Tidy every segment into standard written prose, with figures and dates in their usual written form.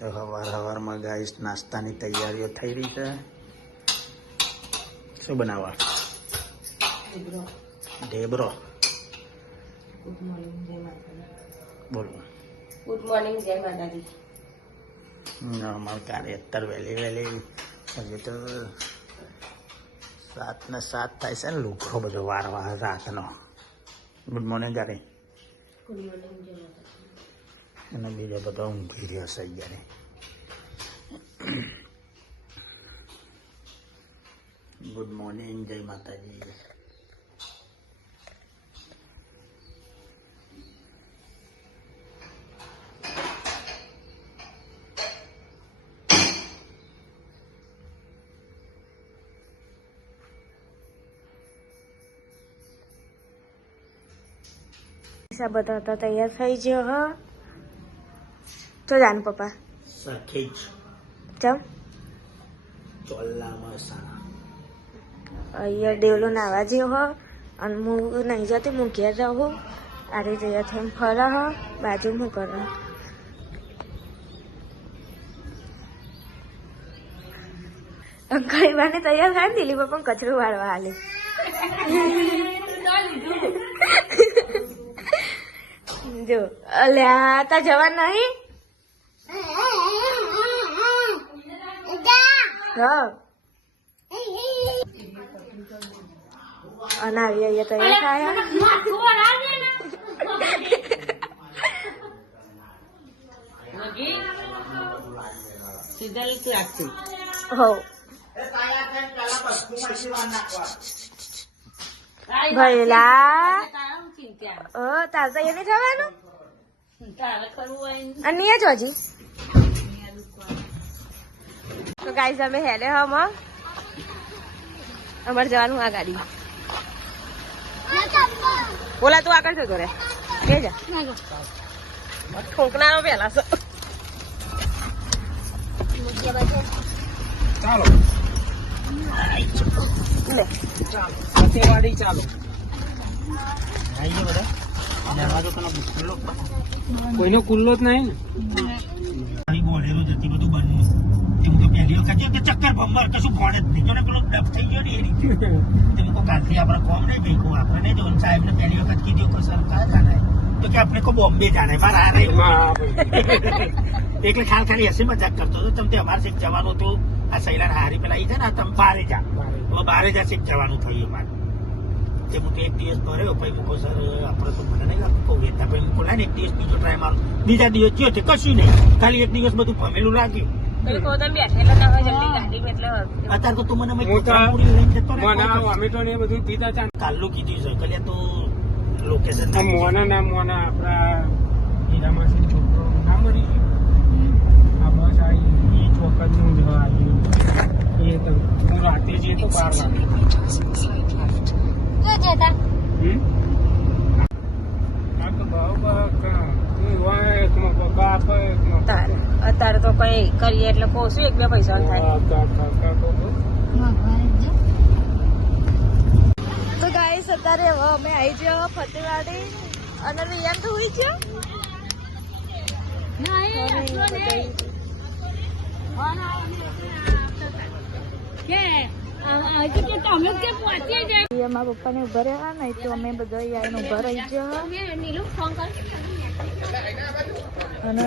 તો સવારમાં ગાઈસ નાસ્તાની તૈયારીઓ થઈ રહી છે. શું બનાવવા? ઢેબરો. બોલો. ગુડ મોર્નિંગ, જય માતાજી. અમારે કાલે અત્યારે વહેલી હજી તો 7 ને 7 થાય છે ને. લુખો બધો વાર રાતનો. ગુડ મોર્નિંગ ગાડી. ગુડ મોર્નિંગ, જય માતાજી. અને બીજો બધો ઊંઘી રહ્યો છે અહીંયા. ગુડ મોર્નિંગ, જય માતાજી. બધા તો તૈયાર થઈ ગયો હ. તો જાન પપ્પા સખી ચમ ચોલ્લા મસાલા અહીંયા ડેવલો નાવા જેવો હ. અને હું નહીં જતી, હું ઘેર રહું. આરે જયા થઈને ફરા હ બાજુ હું કર ઘણી વાર તૈયાર થાય ને દિલ્હી પણ કચરો વાળવા હાલે. જો અલ્યા તા જવા નહીં. હા અને આવી અહીંયા તૈયાર થાય. હો ભરેલા તાર તો એને જવાનું અને જ હજી તો ગાઈસ અમે હેલે હમ અમારે જવાનું આ ગાડી. બોલા તું આગળ જતો રે કે જા ઠોકનારો પેલા છો. ચાલો લે સતેવાડી ચાલો. આઈએ બધા. જમવા તો તને ખુલ્લો કોઈનો ખુલ્લો જ નહીં. બોલેરો જતી બધું બન્યું. હું તો પહેલી વખત કે ચક્કર ભમર કશું ફોન જ નહીં. જો ને પેલો ડબ થઈ ગયો ને એ રીતે. તમે કો કાલથી આપણે કોમ નહીં ગઈ કો આપણે નહીં જોવાનું. સાહેબને પહેલી વખત કીધું કે સર ક્યાં જાણે તો કે આપણે કો બોમ્બે જાણે. મારા આ નહીં એટલે ખાલી હસી મજાક કરતો હતો. તમે અમારે શીખ જવાનું હતું. આ સૈલાન હારી પેલા છે ને તમે બારે જા. બારે જા શીખ જવાનું થયું મારે. તે હું તો એક દિવસ ભર્યો પછી મૂકો સર આપણે તો મને નહીં લાગતું કહું એટલા પછી મૂકો ને એક દિવસ બીજો ટ્રાય મારો. બીજા દિવસ થયો છે કશું નહીં. ખાલી એક દિવસ બધું ભમેલું રાખ્યું. અત્યારે તો તું મને કાલનું કીધું છે કે તો લોકેશન મોના ના મોના આપડા હીરામાસી છોકરો ના મરી ગયો. આ બસ આ એ ચોકડ નું જવા આવ્યું. એ તો હું રાતે જઈએ તો 12 વાગે. અત્યારે તો કઈ કરીએ એટલે કોશું 1-2 પૈસા થાય. તો ગાઈસ અત્યારે હવે અમે આવી ગયો ફતેવાડી અને રિયાન તો હોઈ ગયો. મારા પપ્પા ને ઉભા રહ્યા નહીં તો અમે બધા આવીને ઉભા રહી ગયા. અને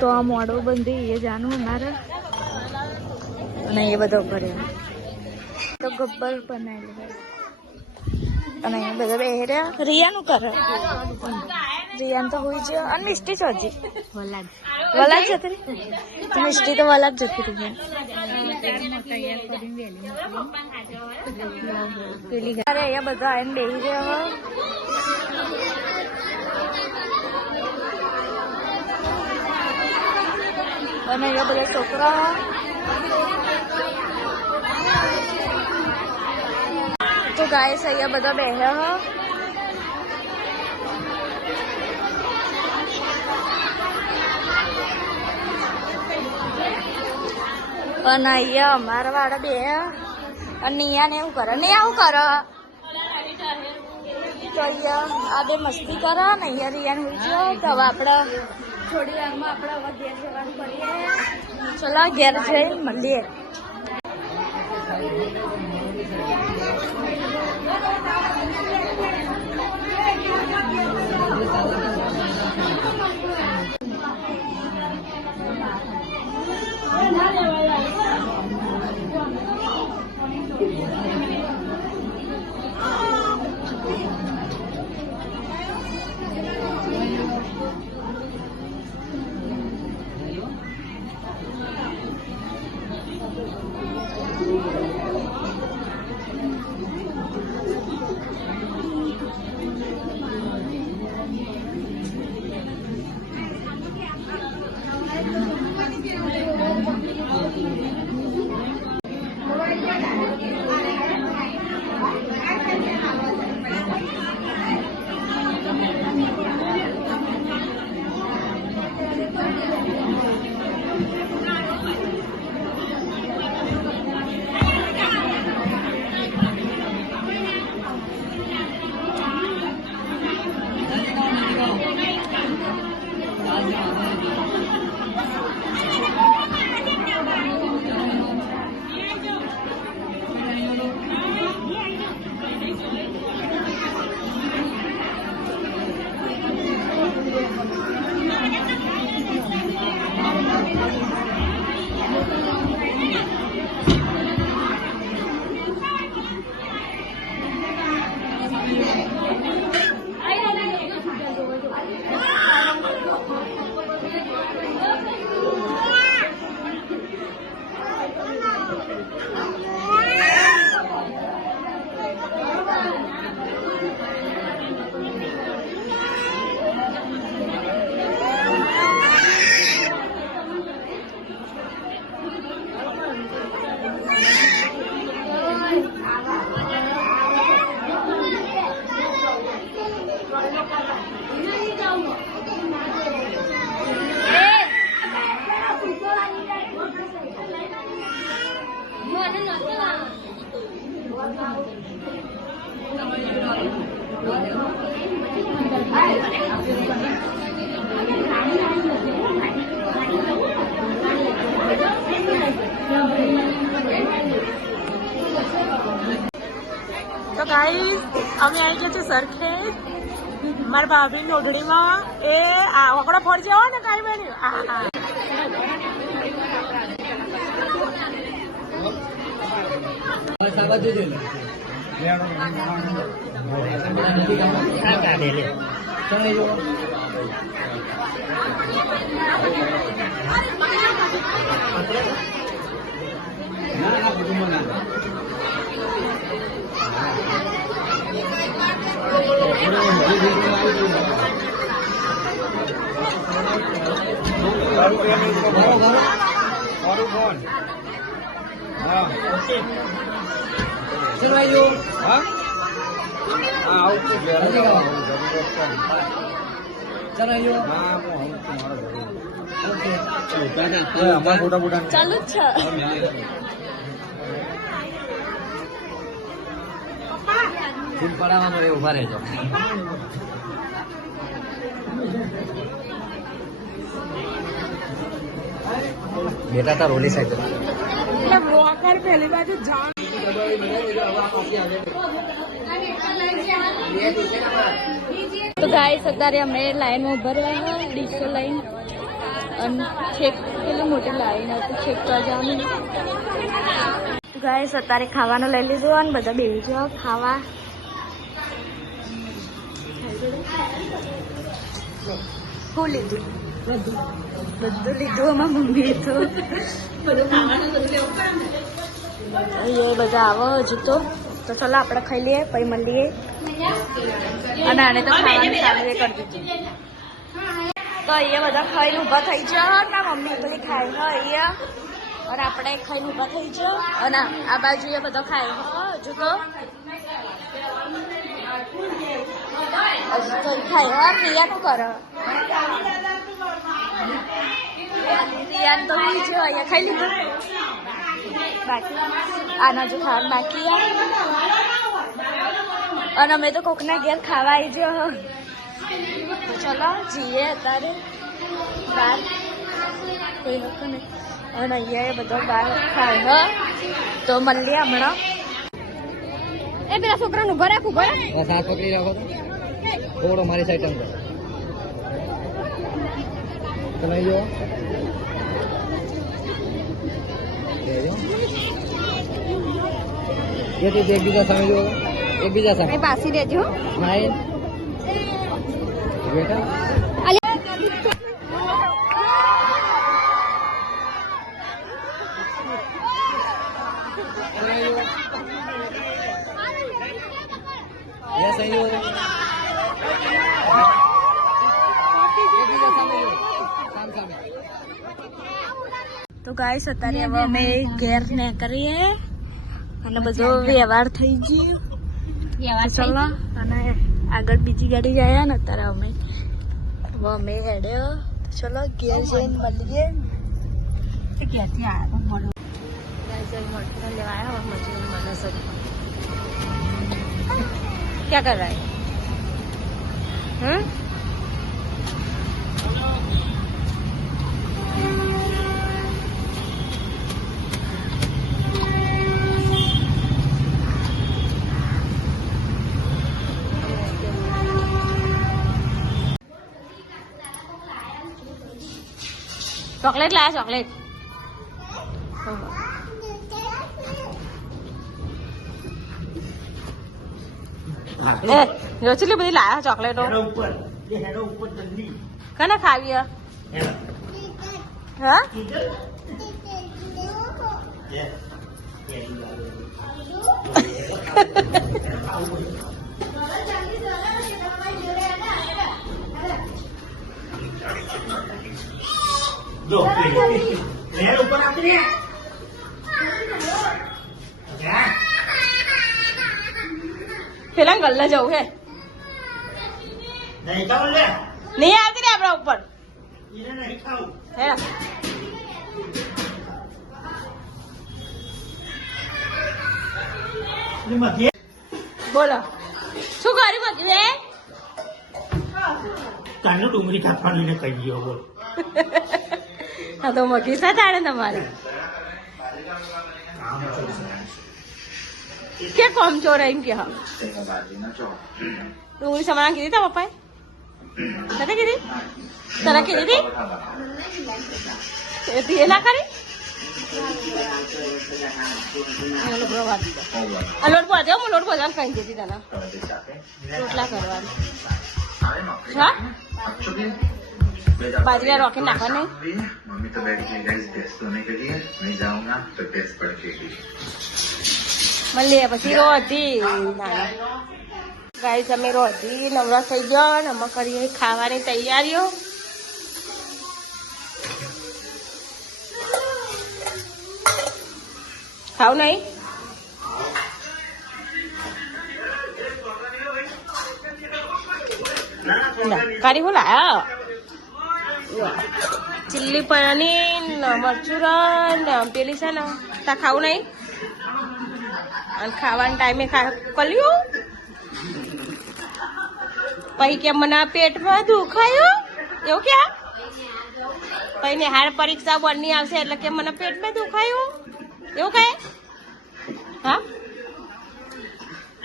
તો આ મોડો બંધી એ જાણવું અમારે અને એ બધા ઉભા રહ્યા તો ગબ્બર બનાવેલું અને એ બધા બે રહ્યા. રિયાનું કરે રિયાન તો હોઈ છે અને મિસ્ટી છે હજી વલાદ જતી રહી. મિસ્ટી તો વલાદ જતી રહી. અરે અહીંયા બધા આવીને બેસી રહ્યા. અને અહીંયા બધા છોકરા તો ગાય છે અહીંયા બધા બેહ્યા. અને અહીંયા અમારા વાળા બે અને નિયા ને એવું કરે ને આવું કરે તો અહીંયા આ બે મસ્તી કરે ને અહીંયા રિયાન હોય છે તો હવે આપણે થોડી વારમાં આપણે હવે ઘેર જવાનું કરીએ. ચલો ઘેર જઈ મળીએ. તો ગાઈસ અમે આવી ગયા છે સરખેજ મારા ભાભી ઓઢણીમાં એ આકડો ફોડ જેવો ને કાંઈ બન્યું ચાલુ જ છે ઉભા રહેજો બેટા તાર ઓલી સાઈડ પહેલી બાજુ તો ગાઈસ અત્યારે અમે લાઈનમાં ઉભા રહ્યા ડીસો લાઈન અને છેક કેટલી મોટી લાઈન હતી છેક તો જવાનું ગાઈસ અત્યારે ખાવાનું લઈ લીધું અને બધા બેસી જાઓ ખાવા શું લીધું બધું લીધું અમારા મમ્મીએ તો એ બધા આવો હજુ તો ચલો આપણે ખાઈ લઈએ પછી મળીએ અને આને તો ખાવાનું ચાલુ કરી દીધું તો અહીંયા બધા ખાઈને ઊભા થઈ જાઓ ના મમ્મી પેલી ખાઈ હોય અહીંયા અને આપણે ખાઈને ઊભા થઈ જાઓ અને આ બાજુ એ બધા ખાય હજુ તો ખાય હા પ્રિયાનું કરો રિયાન તો બીજું અહીંયા ખાઈ લીધું બાકી આના જો ખાવાનું બાકી અને અમે તો કોકના ઘેર ખાવા આવી જો ચલો જઈએ અત્યારે બહાર કોઈ હતું નહીં અને અહીંયા એ બધો બહાર ખાય હ તો મળીએ હમણાં એ પેલા છોકરાનું ઉભા રાખ સાત પકડી રાખો થોડો મારી સાઈડ ટર્ન તમે જો એકબીજા સામે જો એકબીજા સામે પાછી દેજો નાઈન બેટા તો ગાઈસ અત્યારે હવે અમે ઘેર ને કરીએ અને બધો વ્યવહાર થઈ ગયો ચલો અને આગળ બીજી ગાડી ગયા ને અત્યારે અમે હેડ્યો ચલો ઘેર જઈને મળીએ ક્યાંથી આવ્યા लेवा आया और मजदूर माना सब क्या कर रहा है चॉकलेट लाया चॉकलेट ચેટલી બધી લાયા ચોકલેટો કને ખાવી હા પેલા ગલ્લા જવું હે નહીં આવતી રે આપડા ઉપર બોલો શું કર્યું બધું એ કાનો ડુંગળી કાપવાનું કહી ગયો બોલ હા તો મગી સાથે આડે તમારે કે કોમ ચોરાઈ કે હા ડુંગળી સમાન કીધી તા પપ્પાએ નથી કીધી તને કીધી હતી એ ના કરી લોટ પહોંચે હું લોટ પહોંચવા કહી દીધી તને રોટલા કરવાની હા बाजरा रॉकेट नाखा नहीं मम्मी तो बैठ गई गाइस टेस्ट होने के लिए मैं जाऊंगा तो टेस्ट पड़ेगी मल्ली પછી રોધી ગાઈસ અમે રોધી નવરા થઈ ગયો ને અમે કરીએ ખાવાની તૈયારીઓ ખાવ નહીં કાઢી હું લાયા ચીલી પનીર મરચુરન ને પેલી છે ને તા ખાવું નહીં અને ખાવાના ટાઈમે કર્યું પછી કે મને પેટમાં દુખાયું એવું ક્યાં પછી ને હાર પરીક્ષા બની આવશે એટલે કે મને પેટમાં દુખાયું એવું કહે હા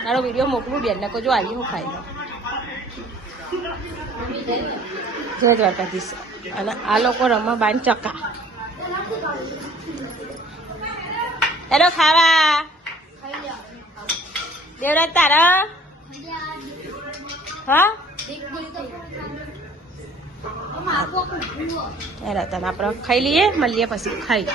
મારો વિડીયો મોકલું બેન ને કોઈ જો આવી હું ખાઈ લો જય દ્વારકાધીશ અને આ લોકો રમવા બાન ચક્કા હેલો ખાવા દેવરાજ તારા હા હેલો તને આપણે ખાઈ લઈએ મળીએ પછી ખાઈ